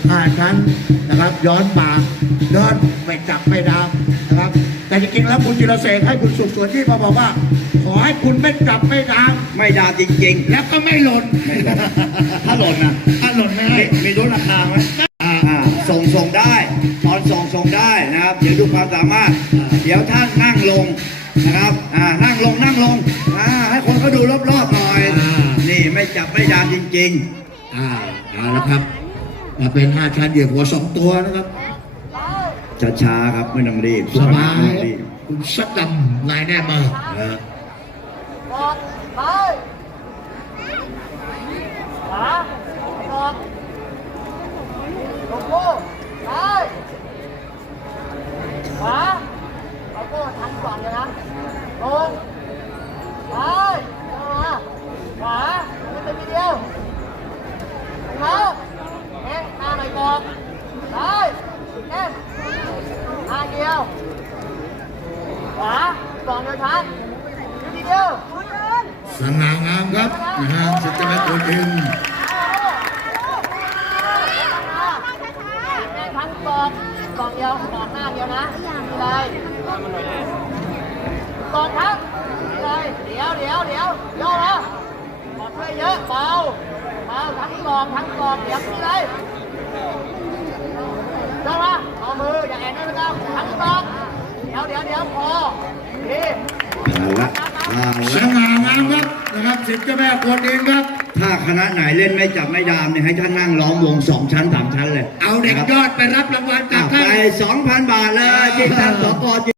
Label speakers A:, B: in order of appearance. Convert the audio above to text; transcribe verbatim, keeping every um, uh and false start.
A: ห้าชั้นนะครับย้อนปากเดินไม่จับไม่ดามนะครับแต่จริงๆแล้วคุณจิรเสกให้คุณสุขสวนที่มาบอกว่าขอให้คุณไม่จับไม่ดาม
B: ไม่ดามจริง
A: แล้วก็ไม่หล่น
B: ๆ ถ้าหล่นนะ
A: ถ้าหล่นไม่ให้
B: มีลดราคาไหมอ่าอ่าส่งส่งได้ตอนส่งส่งได้นะครับ เดี๋ยวดูความสามารถ เดี๋ยวท่านนั่งลงนะครับอ่านั่งลงนั่งลงอ่าให้คนเขาดูรอบๆหน่อย
A: อ่า
B: นี่ไม่จับไม่ดามจริง
A: อ่าเอาละครับมาเป็นห้าชั้นเหยียบหัวสองตัวนะครับ
B: ๆช้าๆครับไม่ต้องรีบ
A: สบาย
B: ไม่ต้องรีบ
A: คุณสักดำนายแน่มากนะ
C: กอดไปขวากอดลงโก้ไปขวาเอาโก้ทันก่อนเลยนะลงไปมาขวาไม่เป็นทีเดียวมาแข้งหน้าหน่อยก่อนไปแข้งหน้าเดียวขวาก่อนเดินทางทีเดียว
A: สง่างามครับนะฮะสิทธิ์เจ้าแม่กวนอิม
C: แม่ทั้งกองกองเดียวกองหน้าเดียวนะมีอะไรกองทั้งมีอะไรเดี๋ยวเดี๋ยวเดี๋ยวย่อแล้วกอดช่วยเยอะเบาเบาทั้งกองทั้งกองเดี๋ยวมีอะไรย่อมาเอามืออย่าแอนด้วยนะครับทั้งกองเดี๋ยวเดี๋ยวเดี๋ยวพอดี
B: เอาละเอา
A: ส
B: ละ
A: ง่างามครับนะครับสิทธิ์เจ้าแม่กวนอิมครับ
B: ถ้าคณะไหนเล่นไม่จับไม่ดามเนี่ยให้ท่านนั่งล้อมวงสองชั้นสามชั้นเลย
A: เอาเด็ก
B: นะครับ
A: ยอดไปรับรางวัลจา
B: อ่ะ
A: ก
B: ไป
A: ท่าน
B: สองพันบาทเลยที่ท่านสก